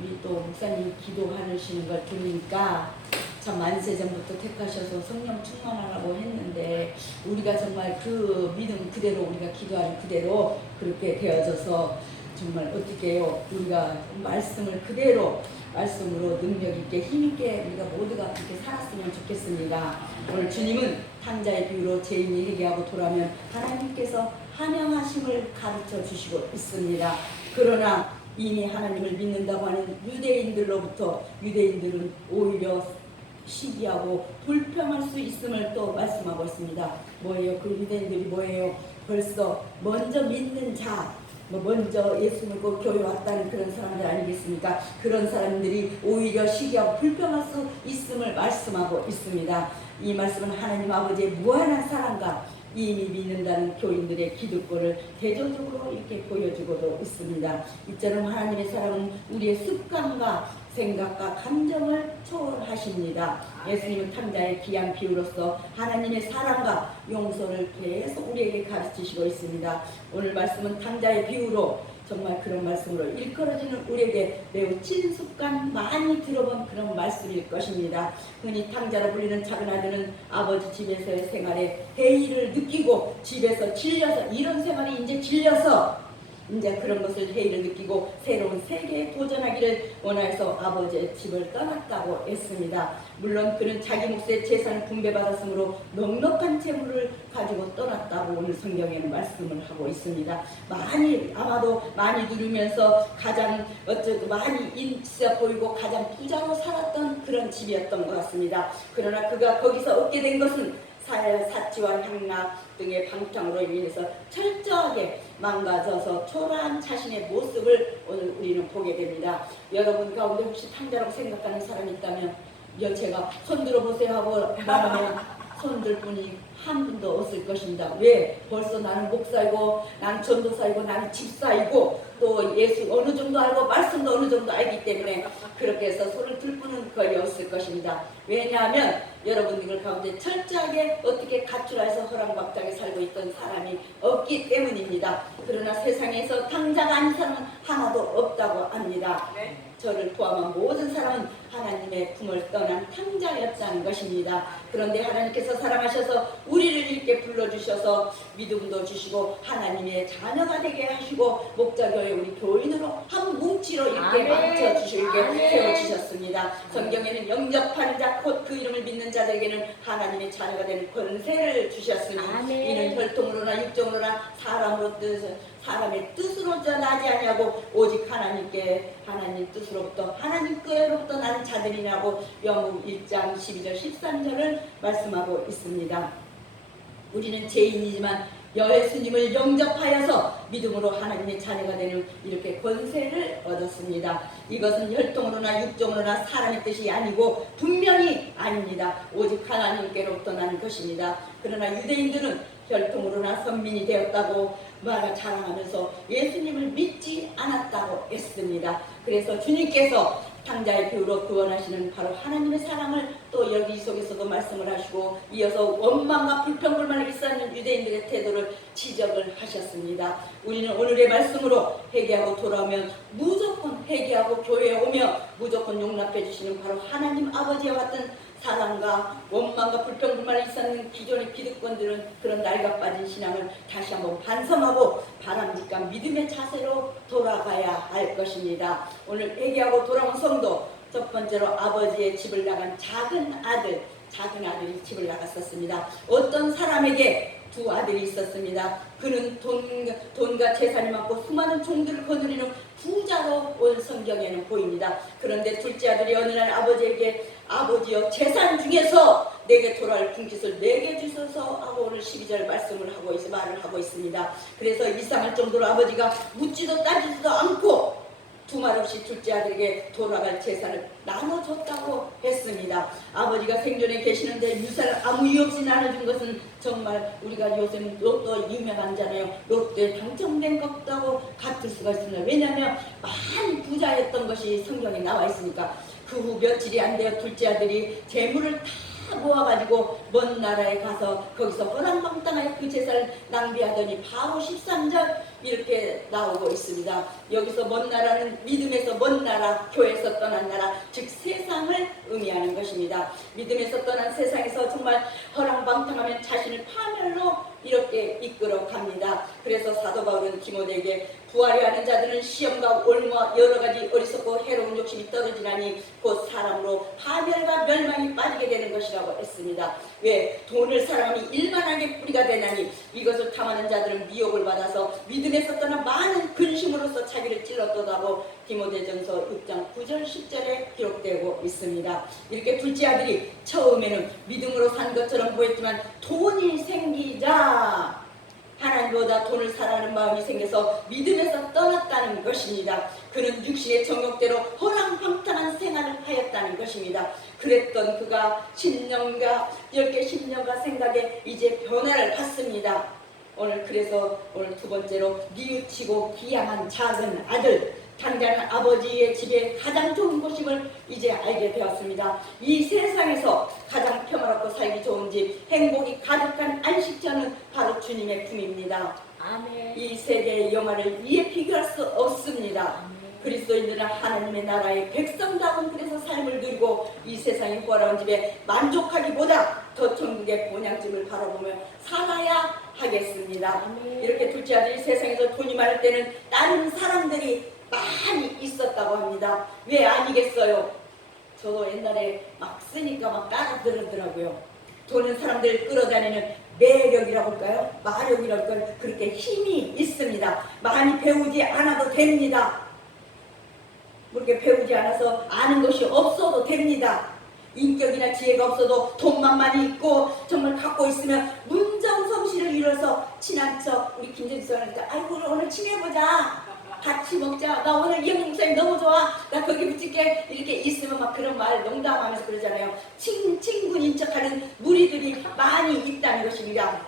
우리 또 목사님 기도하시는 걸 들으니까 참 만세전부터 택하셔서 성령 충만하라고 했는데 우리가 정말 그 믿음 그대로 우리가 기도하는 그대로 그렇게 되어져서 정말 어떻게 해요? 우리가 말씀을 그대로 말씀으로 능력 있게 힘 있게 우리가 모두가 그렇게 살았으면 좋겠습니다. 오늘 주님은 탕자의 비유로 죄인이 회개하고 돌아오면 하나님께서 한영하심을 가르쳐 주시고 있습니다. 그러나 이미 하나님을 믿는다고 하는 유대인들로부터 유대인들은 오히려 시기하고 불평할 수 있음을 또 말씀하고 있습니다. 뭐예요? 그 유대인들이 뭐예요? 벌써 먼저 믿는 자, 먼저 예수 믿고 교회 왔다는 그런 사람들 아니겠습니까? 그런 사람들이 오히려 시기하고 불평할 수 있음을 말씀하고 있습니다. 이 말씀은 하나님 아버지의 무한한 사랑과 이미 믿는다는 교인들의 기득권을 대조적으로 이렇게 보여주고도 있습니다. 이처럼 하나님의 사랑은 우리의 습관과 생각과 감정을 초월하십니다. 예수님은 탕자의 귀한 비유로서 하나님의 사랑과 용서를 계속 우리에게 가르치시고 있습니다. 오늘 말씀은 탕자의 비유로 정말 그런 말씀으로 일컬어지는 우리에게 매우 친숙한 많이 들어본 그런 말씀일 것입니다. 흔히 탕자로 불리는 작은 아들은 아버지 집에서의 생활에 해이를 느끼고 집에서 질려서 이런 생활이 이제 질려서 이제 그런 것을 해이를 느끼고 새로운 세계에 도전하기를 원해서 아버지의 집을 떠났다고 했습니다. 물론 그는 자기 몫의 재산을 분배받았으므로 넉넉한 재물을 가지고 떠났다고 오늘 성경에는 말씀을 하고 있습니다. 아마도 많이 누리면서 가장 많이 있어 보이고 가장 부자로 살았던 그런 집이었던 것 같습니다. 그러나 그가 거기서 얻게 된 것은 사치와 향락 등의 방탕으로 인해서 철저하게 망가져서 초라한 자신의 모습을 오늘 우리는 보게 됩니다. 여러분 가운데 혹시 탕자라고 생각하는 사람이 있다면 제가 손 들어보세요 하고 말하면 손들 분이 한 분도 없을 것입니다. 왜? 벌써 나는 목사이고 나는 전도사이고 나는 집사이고 또 예수 어느 정도 알고 말씀도 어느 정도 알기 때문에 그렇게 해서 손을 들 분은 거의 없을 것입니다. 왜냐하면 여러분들 가운데 철저하게 어떻게 가출해서 허랑방탕에 살고 있던 사람이 없기 때문입니다. 그러나 세상에서 탕자가 아닌 사람은 하나도 없다고 합니다. 저를 포함한 모든 사람은 하나님의 품을 떠난 탕자였다는 것입니다. 그런데 하나님께서 사랑하셔서 우리를 이렇게 불러주셔서 믿음도 주시고 하나님의 자녀가 되게 하시고 목자교회 우리 교인으로 한 뭉치로 이렇게 맞춰주시게 세워주셨습니다. 성경에는 영접하는 자 곧 그 이름을 믿는 자들에게는 하나님의 자녀가 되는 권세를 주셨으니 이는 혈통으로나 육정으로나 사람의 뜻으로 나지 아니하고 오직 하나님 뜻으로부터 하나님 께로부터 나는 자들이라고 요한복음 1장 12절 13절을 말씀하고 있습니다. 우리는 죄인이지만 예수님을 영접하여서 믿음으로 하나님의 자녀가 되는 이렇게 권세를 얻었습니다. 이것은 혈통으로나 육정으로나 사람의 뜻이 아니고 분명히 아닙니다. 오직 하나님께로부터 난 것입니다. 그러나 유대인들은 혈통으로나 선민이 되었다고 자랑하면서 예수님을 믿지 않았다고 했습니다. 그래서 주님께서 탕자의 비유로 구원하시는 바로 하나님의 사랑을 또 여기 속에서도 말씀을 하시고 이어서 원망과 불평불만을 일삼는 유대인들의 태도를 지적을 하셨습니다. 우리는 오늘의 말씀으로 회개하고 돌아오면 무조건 회개하고 교회에 오며 무조건 용납해 주시는 바로 하나님 아버지와 같은 사랑과 원망과 불평불만을 일삼는 기존의 기득권들은 그런 낡아빠진 신앙을 다시 한번 반성하고 바람직한 믿음의 자세로 돌아가야 할 것입니다. 오늘 회개하고 돌아온 성도 첫 번째로 아버지의 집을 나간 작은 아들이 집을 나갔었습니다. 어떤 사람에게 두 아들이 있었습니다. 그는 돈과 재산이 많고 수많은 종들을 거느리는 부자로 온 성경에는 보입니다. 그런데 둘째 아들이 어느 날 아버지에게 아버지여 재산 중에서 내게 돌아올 분깃을 내게 주소서 하고 오늘 12절 말을 하고 있습니다. 그래서 이상할 정도로 아버지가 묻지도 따지지도 않고 두말 없이 둘째 아들에게 돌아갈 재산을 나눠줬다고 했습니다. 아버지가 생존에 계시는데 유산을 아무 이유 없이 나눠준 것은 정말 우리가 요즘 로또 유명한잖아요. 로또에 당첨된 것하고 같을 수가 있습니다. 왜냐하면 많이 부자였던 것이 성경에 나와 있으니까 그 후 며칠이 안 되어 둘째 아들이 재물을 다 모아가지고 먼 나라에 가서 거기서 허랑방탕하게 그 제사를 낭비하더니 바로 13절 이렇게 나오고 있습니다. 여기서 먼 나라는 믿음에서 먼 나라, 교회에서 떠난 나라, 즉 세상을 의미하는 것입니다. 믿음에서 떠난 세상에서 정말 허랑방탕하면 자신을 파멸로 이렇게 이끌어 갑니다. 그래서 사도 바울은 디모데에게 부활이 하는 자들은 시험과 올무와 여러 가지 어리석고 해로운 욕심이 떨어지나니 곧 사람으로 파멸과 멸망이 빠지게 되는 것이라고 했습니다. 왜? 돈을 사랑함이 일만하게 뿌리가 되나니 이것을 탐하는 자들은 미혹을 받아서 믿음에서 떠나 많은 근심으로서 자기를 찔렀도다고 디모데전서 6장 9절 10절에 기록되고 있습니다. 이렇게 둘째 아들이 처음에는 믿음으로 산 것처럼 보였지만 돈이 생기자 하나님보다 돈을 사랑하는 마음이 생겨서 믿음에서 떠났다는 것입니다. 그는 육신의 정욕대로 허랑방탕한 생활을 하였다는 것입니다. 그랬던 그가 10년과 10개 10년과 생각에 이제 변화를 받습니다. 그래서 오늘 두 번째로 뉘우치고 귀양한 작은 아들, 당자는 아버지의 집에 가장 좋은 곳임을 이제 알게 되었습니다. 이 세상에서 가장 평화롭고 살기 좋은 집, 행복이 가득한 안식처는 바로 주님의 품입니다. 아멘. 이 세계의 영화를 이에 비교할 수 없습니다. 아멘. 그리스도인들은 하나님의 나라의 백성다운 그래서 삶을 누리고 이 세상의 호화로운 집에 만족하기보다 더 천국의 본향집을 바라보며 살아야 하겠습니다. 아멘. 이렇게 둘째 아들이 세상에서 돈이 많을 때는 다른 사람들이 많이 있었다고 합니다. 왜 아니겠어요? 저도 옛날에 막 쓰니까 막 따라 들으더라고요. 돈은 사람들을 끌어다니는 매력이라고 할까요? 마력이라고 할까요? 그렇게 힘이 있습니다. 많이 배우지 않아도 됩니다. 그렇게 배우지 않아서 아는 것이 없어도 됩니다. 인격이나 지혜가 없어도 돈만 많이 있고 정말 갖고 있으면 문정성시를 이뤄서 친한 척 우리 김재수님한테 아이고 오늘 친해보자. 같이 먹자. 나 오늘 이영희 목사님 너무 좋아. 나 거기 붙일게. 이렇게 있으면 막 그런 말 농담하면서 그러잖아요. 친구인 척하는 무리들이 많이 있다는 것입니다.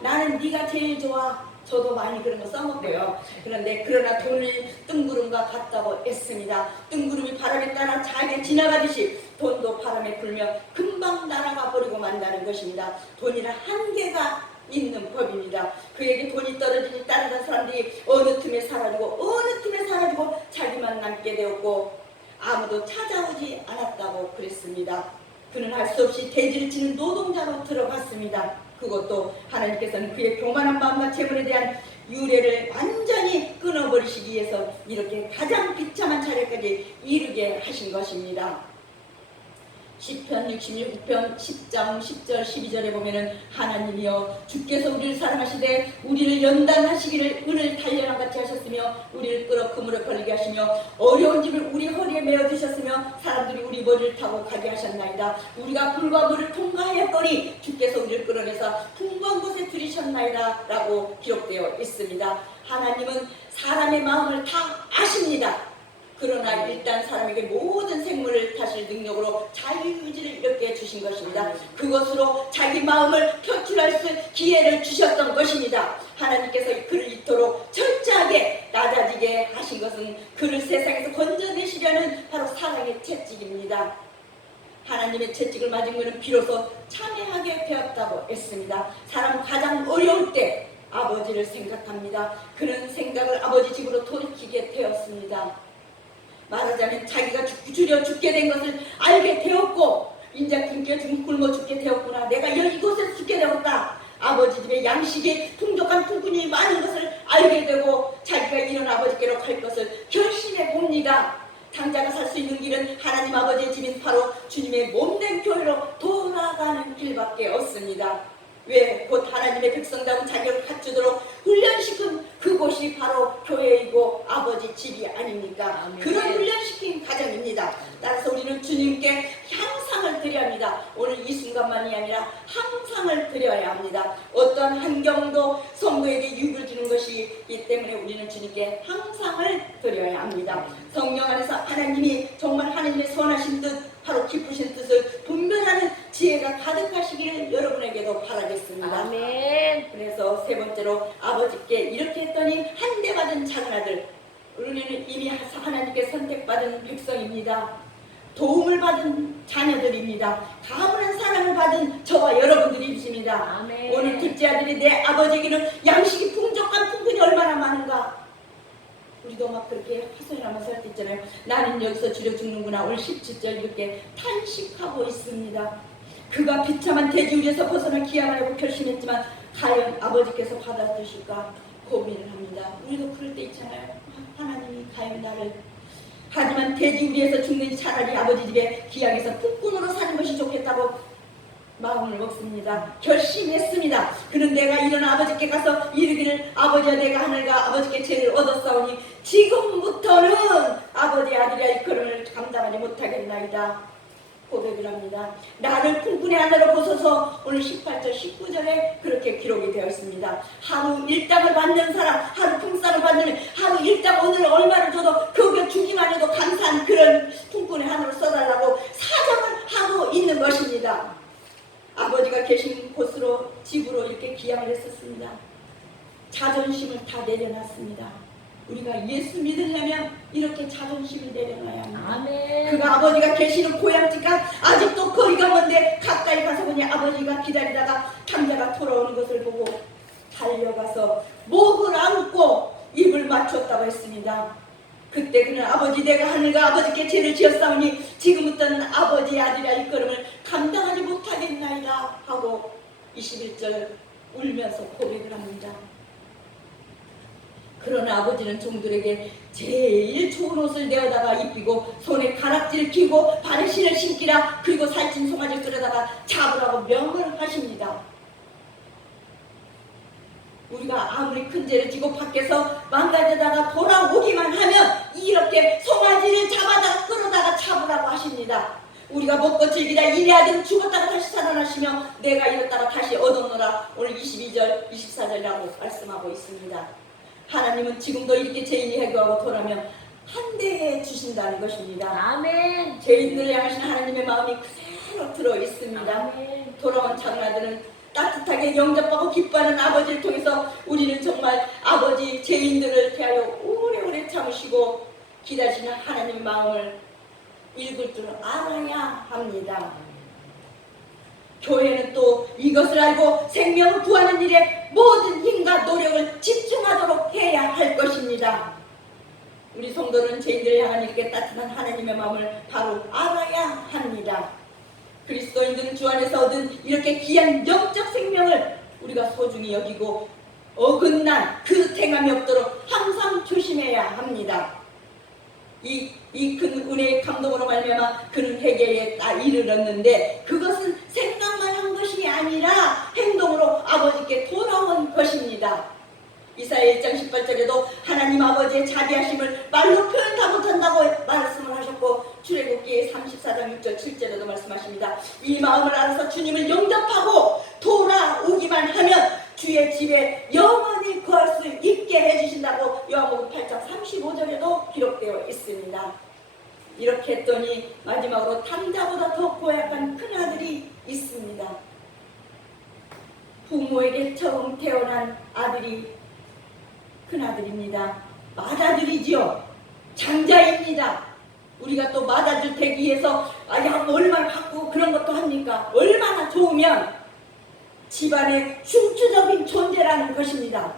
나는 네가 제일 좋아. 저도 많이 그런 거 써먹고요. 그런데 그러나 돈을 뜬구름과 같다고 했습니다. 뜬구름이 바람에 따라 잘 지나가듯이 돈도 바람에 불며 금방 날아가 버리고 만다는 것입니다. 돈이란 한계가 있는 법입니다. 그에게 돈이 떨어지니 따르던 사람들이 어느 틈에 사라지고 자기만 남게 되었고 아무도 찾아오지 않았다고 그랬습니다. 그는 할 수 없이 대지를 치는 노동자로 들어갔습니다. 그것도 하나님께서는 그의 교만한 마음과 재물에 대한 유래를 완전히 끊어버리시기 위해서 이렇게 가장 비참한 차례까지 이르게 하신 것입니다. 시편 66편 10장 10절 12절에 보면은 하나님이여 주께서 우리를 사랑하시되 우리를 연단하시기를 은을 단련한 같이 하셨으며 우리를 끌어 그물에 걸리게 하시며 어려운 짐을 우리 허리에 메어 두셨으며 사람들이 우리 머리를 타고 가게 하셨나이다. 우리가 불과 물을 통과하였더니 주께서 우리를 끌어내사 풍부한 곳에 들이셨나이다 라고 기록되어 있습니다. 하나님은 사람의 마음을 다 아십니다. 그러나 일단 사람에게 모든 생물을 다실 능력으로 자유의지를 이렇게 주신 것입니다. 그것으로 자기 마음을 표출할 수 기회를 주셨던 것입니다. 하나님께서 그를 이토록 철저하게 낮아지게 하신 것은 그를 세상에서 건져내시려는 바로 사랑의 채찍입니다. 하나님의 채찍을 맞은 그는 비로소 참회하게 되었다고 했습니다. 사람 가장 어려울 때 아버지를 생각합니다. 그는 생각을 아버지 집으로 돌이키게 되었습니다. 말하자면 자기가 줄여 죽게 된 것을 알게 되었고 인자 굶겨 굶어 죽게 되었구나. 내가 이곳에서 죽게 되었다. 아버지 집에 양식이 풍족한 풍군이 많은 것을 알게 되고 자기가 이런 아버지께로 갈 것을 결심해 봅니다. 당자가 살 수 있는 길은 하나님 아버지의 집인 바로 주님의 몸된 교회로 돌아가는 길밖에 없습니다. 왜? 곧 하나님의 백성다운 자격을 갖추도록 훈련시킨 그곳이 바로 교회이고 아버지 집이 아닙니까? 아멘. 그런 훈련시킨 가정입니다. 따라서 우리는 주님께 향상을 드려야 합니다. 오늘 이 순간만이 아니라 향상을 드려야 합니다. 어떤 환경도 성도에게 유익을 주는 것이기 때문에 우리는 주님께 향상을 드려야 합니다. 성령 안에서 하나님이 정말 하나님의 선하신 뜻 바로 기쁘신 뜻을 분별하는 지혜가 가득하시기를 여러분에게도 바라겠습니다. 아멘. 그래서 세 번째로 아버지께 이렇게 했더니 한 대 받은 작은 아들, 우리는 이미 하나님께 선택받은 백성입니다. 도움을 받은 자녀들입니다. 가문한 사랑을 받은 저와 여러분들이십니다. 아멘. 오늘 둘째 아들이 내 아버지에게는 양식이 풍족한 풍근이 얼마나 많은가. 우리도 막 그렇게 하소연 하면서 할 때 있잖아요. 나는 여기서 주려 죽는구나. 올 17절 이렇게 탄식하고 있습니다. 그가 비참한 돼지 위에서 벗어나 기양하려고 결심했지만 과연 아버지께서 받아주실까 고민을 합니다. 우리도 그럴 때 있잖아요. 하나님이 과연 나를, 하지만 돼지 위에서 죽는 차라리 아버지 집에 기양해서 폭군으로 사는 것이 좋겠다고 마음을 먹습니다. 결심했습니다. 그는 내가 일어나 아버지께 가서 이르기를 아버지와 내가 하늘과 아버지께 죄를 얻었사오니 지금부터는 아버지 아들이야 일컬음을 감당하지 못하겠나이다 고백을 합니다. 나를 풍군의 하늘로 벗어서 오늘 18절 19절에 그렇게 기록이 되어 있습니다. 하루 일당을 받는 사람, 하루 풍상을 받는, 하루 일당 오늘 얼마를 줘도 그게 주기만 해도 감사한 그런 풍군의 하늘을 써달라고 사정을 하고 있는 것입니다. 아버지가 계신 곳으로, 집으로 이렇게 기양을 했었습니다. 자존심을 다 내려놨습니다. 우리가 예수 믿으려면 이렇게 자존심을 내려놔야 합니다. 아멘. 그가 아버지가 계시는 고향집과 아직도 거리가 먼데 가까이 가서 보니 아버지가 기다리다가 탕자가 돌아오는 것을 보고 달려가서 목을 안고 입을 맞췄다고 했습니다. 그때 그는 아버지 내가 하늘과 아버지께 죄를 지었사오니 지금부터는 아버지의 아들이라 일걸음을 감당하지 못하겠나이다 하고 21절 울면서 고백을 합니다. 그러나 아버지는 종들에게 제일 좋은 옷을 내어다가 입히고 손에 가락지를 끼고 발에 신을 신기라 그리고 살찐 송아지를 끌어다가 잡으라고 명을 하십니다. 우리가 아무리 큰 죄를 지고 밖에서 망가져다가 돌아오기만 하면 이렇게 송아지를 잡아다가 끌어다가 잡으라고 하십니다. 우리가 먹고 즐기다 이래 하든 죽었다가 다시 살아나시며 내가 이렇다가 다시 얻었노라 오늘 22절 24절이라고 말씀하고 있습니다. 하나님은 지금도 이렇게 죄인이 해고하고 돌아오면 한대해 주신다는 것입니다. 아멘. 죄인들을 향하신 하나님의 마음이 그대로 들어 있습니다. 아멘. 돌아온 작은 아들은 따뜻하게 영접하고 기뻐하는 아버지를 통해서 우리는 정말 아버지 죄인들을 대하여 오래오래 참으시고 기다리시는 하나님의 마음을 읽을 줄 알아야 합니다. 교회는 또 이것을 알고 생명을 구하는 일에 모든 힘과 노력을 집중하도록 해야 할 것입니다. 우리 성도는 죄인들을 향한 이렇게 따뜻한 하나님의 마음을 바로 알아야 합니다. 그리스도인들은 주 안에서 얻은 이렇게 귀한 영적 생명을 우리가 소중히 여기고 어긋난 그 행함이 없도록 항상 조심해야 합니다. 이 큰 은혜의 감동으로 말미암아 그는 회개에 딱 이르렀는데 그것은 생각만 한 것이 아니라 행동으로 아버지께 돌아온 것입니다. 이사야 1장 18절에도 하나님 아버지의 자비하심을 말로 표현 다 못한다고 말씀을 하셨고 출애굽기 34장 6절 7절에도 말씀하십니다. 이 마음을 알아서 주님을 영접하고 돌아오기만 하면 주의 집에 영원히 거할 수 있게 해주신다고 요한복음 8장 35절에도 기록되어 있습니다. 이렇게 했더니 마지막으로 탕자보다 더 고약한 큰아들이 있습니다. 부모에게 처음 태어난 아들이 큰아들입니다. 맏아들이지요. 장자입니다. 우리가 또 맏아들 되기 위해서 야 얼마나 바꾸고 그런 것도 합니까? 얼마나 좋으면 집안의 중추적인 존재라는 것입니다.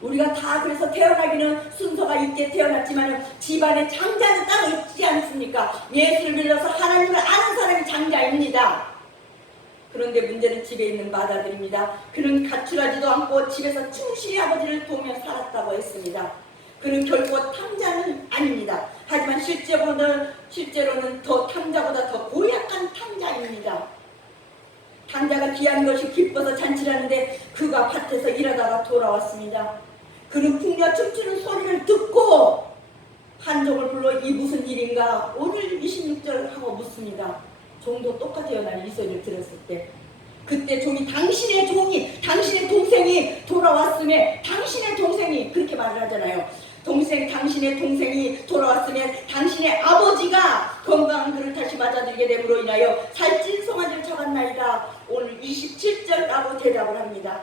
우리가 다 그래서 태어나기는 순서가 있게 태어났지만 집안의 장자는 따로 있지 않습니까? 예수를 믿어서 하나님을 아는 사람이 장자입니다. 그런데 문제는 집에 있는 맏아들입니다. 그는 가출하지도 않고 집에서 충실히 아버지를 도우며 살았다고 했습니다. 그는 결코 탕자는 아닙니다. 하지만 실제로는 더 탕자보다 더 고약한 탕자입니다. 탕자가 귀한 것이 기뻐서 잔치를 하는데 그가 밭에서 일하다가 돌아왔습니다. 그는 풍녀 춤추는 소리를 듣고 한종을 불러 이 무슨 일인가 오늘 26절 하고 묻습니다. 종도 똑같아요. 나는 이 소리를 들었을 때. 그때 종이 당신의 동생이 돌아왔음에 당신의 동생이 그렇게 말을 하잖아요. 당신의 동생이 돌아왔으면 당신의 아버지가 건강한 그를 다시 맞아들이게 됨으로 인하여 살찐 송아지를 잡았나이다. 오늘 27절라고 대답을 합니다.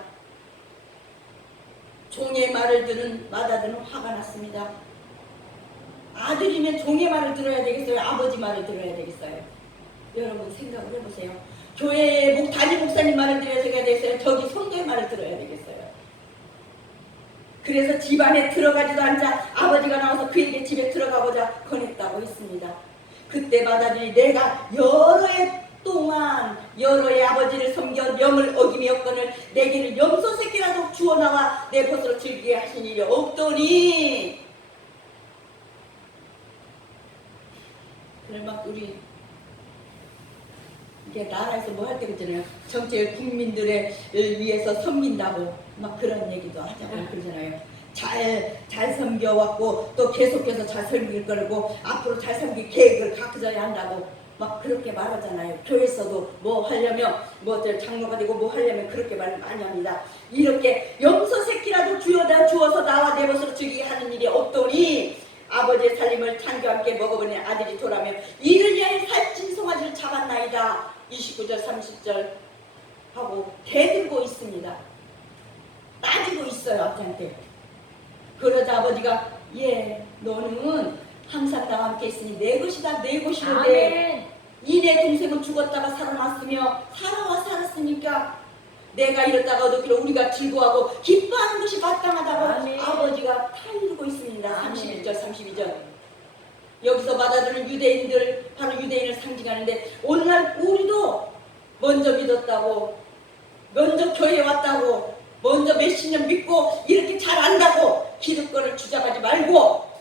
종의 말을 들은 맏아들은 화가 났습니다. 아들이면 종의 말을 들어야 되겠어요? 아버지 말을 들어야 되겠어요? 여러분 생각을 해보세요. 교회 담임 목사님 말을 들어야 되겠어요? 저기 성도의 말을 들어야 되겠어요? 그래서 집안에 들어가지도 않자 아버지가 나와서 그에게 집에 들어가고자 권했다고 했습니다. 그때 받아들이 내가 여러 해 동안 여러 해 아버지를 섬겨 명을 어기며건을 내게는 염소 새끼라도 주어 나와 내 벗으로 즐기게 하신 일이 없더니. 그래 막 우리 이게 나라에서 뭐 할 때 그러잖아요. 전체 국민들을 위해서 섬긴다고 막 그런 얘기도 하자고 그러잖아요. 잘 섬겨왔고 또 계속해서 잘 섬길 거라고 앞으로 잘 섬길 계획을 갖고서야 한다고 막 그렇게 말하잖아요. 교회에서도 뭐 하려면 뭐 장로가 되고 뭐 하려면 그렇게 말 많이 합니다. 이렇게 염소 새끼라도 주어서 나와 내 벗으로 즐기게 하는 일이 없더니 아버지의 살림을 창기와 함께 먹어보니 아들이 돌아며 이를 위하여 살찐 송아지를 잡았나이다. 29절 30절 하고 대들고 있습니다. 따지고 있어요 아버지한테. 그러자 아버지가 예 너는 항상 나와 함께 있으니 내 것이다 내 것이는데 이 내 동생은 죽었다가 살아났으며 살았으니까 내가 이렇다가 얻었기를 우리가 즐거워하고 기뻐하는 것이 마땅하다고 아버지가 타이르고 있습니다. 31절 32절 여기서 받아들인 유대인들 바로 유대인을 상징하는데 오늘날 우리도 먼저 믿었다고 먼저 교회에 왔다고 먼저 몇십 년 믿고 이렇게 잘 안다고 기득권을 주장하지 말고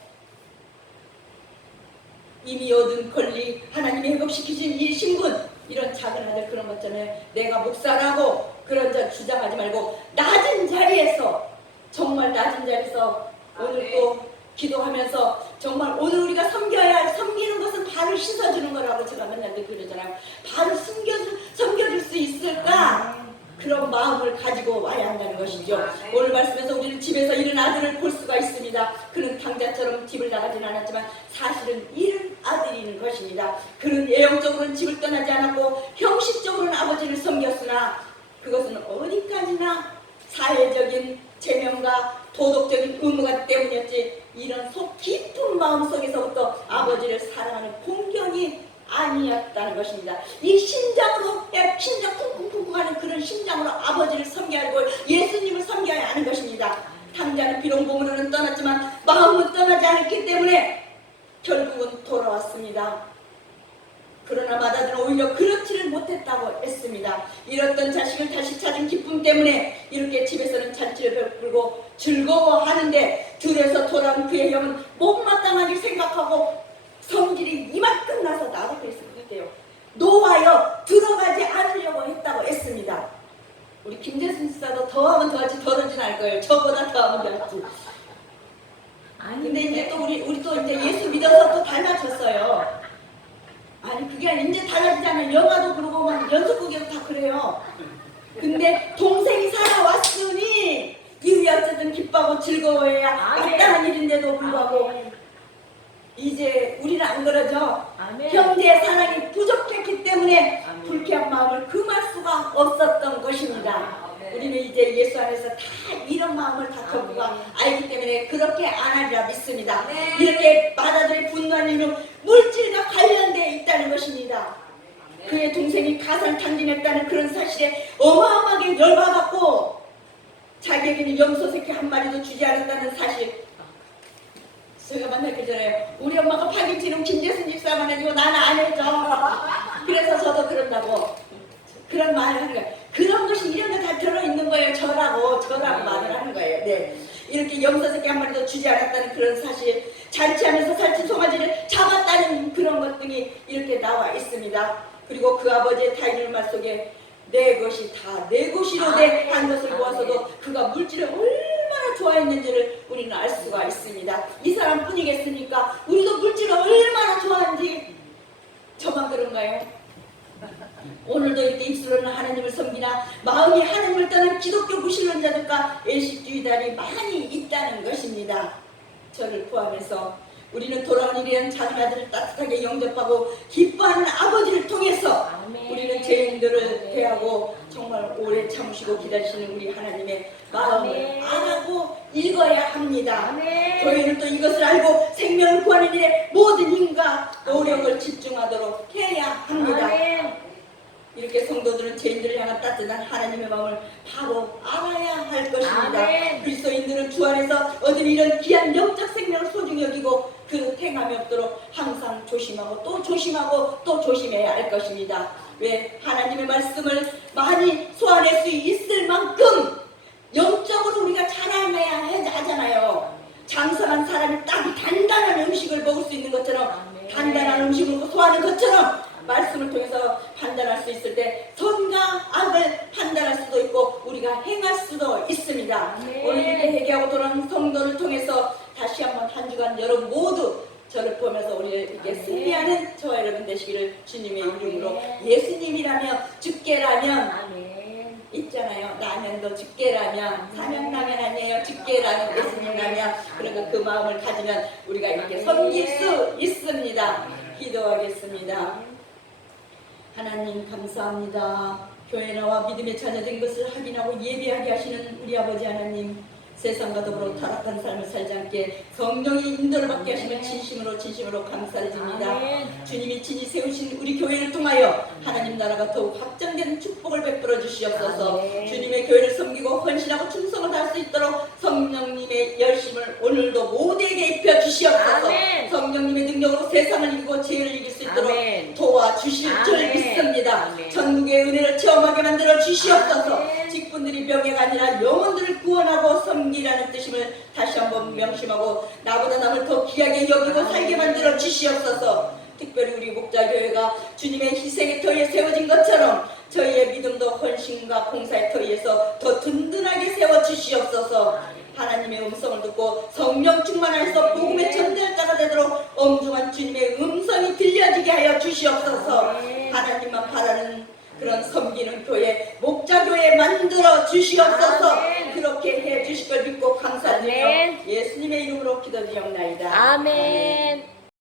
이미 얻은 권리 하나님이 회복시키신 이 신분 이런 작은 아들 그런 것 있잖아요. 내가 목사라고 그런 자 주장하지 말고 낮은 자리에서 정말 낮은 자리에서 오늘 또 기도하면서 정말 오늘 우리가 섬기는 것은 발을 씻어주는 거라고 제가 맨날 늘 그러잖아요. 발을 섬겨줄 수 있을까? 그런 마음을 가지고 와야 한다는 것이죠. 오늘 말씀에서 우리는 집에서 잃은 아들을 볼 수가 있습니다. 그는 당자처럼 집을 나가지는 않았지만 사실은 잃은 아들이는 것입니다. 그는 예형적으로는 집을 떠나지 않았고 형식적으로는 아버지를 섬겼으나 그것은 어디까지나 사회적인 제명과 도덕적인 의무가 때문이었지 이런 속 깊은 마음속에서부터 아버지를 사랑하는 공경이 아니었다는 것입니다. 이 심장 쿵쿵쿵쿵 하는 그런 심장으로 아버지를 섬겨야 하고 예수님을 섬겨야 하는 것입니다. 당자는 비록 몸으로는 떠났지만 마음은 떠나지 않았기 때문에 결국은 돌아왔습니다. 그러나 마다들은 오히려 그렇지를 못했다고 했습니다. 잃었던 자식을 다시 찾은 기쁨 때문에 이렇게 집에서는 잔치를 베풀고 즐거워하는데 들에서 돌아온 그의 형은 못마땅하게 생각하고 성질이 이만큼 나서 나도 그랬을 것 같아요. 노하여 들어가지 않으려고 했다고 했습니다. 우리 김재순 집사도 더하면 더하지 덜어진 알 거예요. 저보다 더하면 더하지. 근데 이제 또 우리 또 이제 예수 믿어서 또 달라졌어요. 아니 그게 아니라 이제 달라지잖아요. 영화도 그러고 막 연속극에도 다 그래요. 근데 동생이 살아왔으니 이후에 어쨌든 기뻐하고 즐거워해야 마땅한 일인데도 불구하고 이제 우리는 안 그러죠. 형제의 사랑이 부족했기 때문에 불쾌한 마음을 금할 수가 없었던 것입니다. 우리는 이제 예수 안에서 다 이런 마음을 다 겪고가 알기 때문에 그렇게 안 하리라 믿습니다. 이렇게 마다들의 분노한 이유는 물질과 관련되어 있다는 것입니다. 그의 동생이 가산 탕진했다는 그런 사실에 어마어마하게 열받았고 자기에게는 염소 새끼 한 마리도 주지 않았다는 사실. 제가 만날 때잖아요. 우리 엄마가 파김치는 김재순 집사만 해주고 나는 안 해줘. 그래서 저도 그런다고 그런 말을 하는 거예요. 그런 것이 이런 거 다 들어있는 거예요. 저라고 말을 하는 거예요. 네. 이렇게 염소 새끼 한 마리도 주지 않았다는 그런 사실, 잔치하면서 살찐 송아지를 잡았다는 그런 것들이 이렇게 나와 있습니다. 그리고 그 아버지의 타인의 말 속에 내 것이 다 내 것이로되 한 것을 보아서도 그가 물질을 얼마나 좋아했는지를 우리는 알 수가 있습니다. 이 사람뿐이겠습니까? 우리도 물질을 얼마나 좋아하는지 저만 그런가요? 오늘도 이렇게 입술로는 하나님을 섬기나 마음이 하나님을 떠난 기독교 무신론자들과 예식주의자들이 많이 있다는 것입니다. 저를 포함해서 우리는 돌아온 일이란 작은 아들을 따뜻하게 영접하고 기뻐하는 아버지를 통해서 우리는 죄인들을 대하고 정말 정말 오래 참으시고 기다리시는 우리 하나님의 마음을 아멘. 알고 읽어야 합니다. 아멘. 교회는 또 이것을 알고 생명을 구하는 일에 모든 힘과 노력을 집중하도록 해야 합니다. 아멘. 이렇게 성도들은 죄인들을 향한 따뜻한 하나님의 마음을 바로 알아야 할 것입니다. 아멘. 그리스도인들은 주 안에서 얻은 이런 귀한 영적 생명을 소중히 여기고 그 행함이 없도록 항상 조심하고 또 조심하고 또 조심해야 할 것입니다. 왜? 하나님의 말씀을 많이 소화낼 수 있을 만큼 영적으로 우리가 자라나야 하잖아요. 장성한 사람이 딱 단단한 음식을 먹을 수 있는 것처럼 아멘. 단단한 음식을 소화하는 것처럼 말씀을 통해서 판단할 수 있을 때 선과 악을 판단할 수도 있고 우리가 행할 수도 있습니다. 네. 오늘 이렇게 회개하고 돌아오는 성도를 통해서 다시 한번 한 주간 여러분 모두 저를 보면서 우리 이렇게 승리하는 저와 여러분 되시기를 주님의 이름으로 예수님이라며 주께라면 아멘. 있잖아요. 라면도 주께라면 삼양라면 아니에요. 주께라면 예수님라면 그러니까 그 마음을 가지면 우리가 이렇게 섬길 수 있습니다. 기도하겠습니다. 하나님 감사합니다. 교회 나와 믿음의 자녀된 것을 확인하고 예배하게 하시는 우리 아버지 하나님, 세상과 더불어 타락한 삶을 살지 않게 성령의 인도를 받게 하시는 진심으로 감사를 드립니다. 주님이 친히 세우신 우리 교회를 통하여 하나님 나라가 더욱 확장되는 축복을 베풀어 주시옵소서. 주님의 교회를 섬기고 헌신하고 충성을 다할 수 있도록 성령님의 열심을 오늘도 모두에게 입혀 주시옵소서. 성령님의 능력으로 세상을 이기고 죄를 이길 수 있도록 도와주실 줄 믿습니다. 전국의 은혜를 체험하게 만들어 주시옵소서. 직분들이 명예가 아니라 영혼들을 구원하고 섬기라는 뜻임을 다시 한번 명심하고 나보다 남을 더 귀하게 여기고 살게 만들어 주시옵소서. 특별히 우리 목자교회가 주님의 희생의 터위에 세워진 것처럼 저희의 믿음도 헌신과 봉사의 터위에서 더 든든하게 세워 주시옵소서. 하나님의 음성을 듣고 성령 충만하여서 복음의 전달자가 되도록 엄중한 주님의 음성이 들려지게 하여 주시옵소서. 하나님만 바라는 그런 섬기는 교회, 목자교회 만들어 주시옵소서. 그렇게 해 주실 걸 믿고 감사드리며 예수님의 이름으로 기도드리옵나이다. 아멘.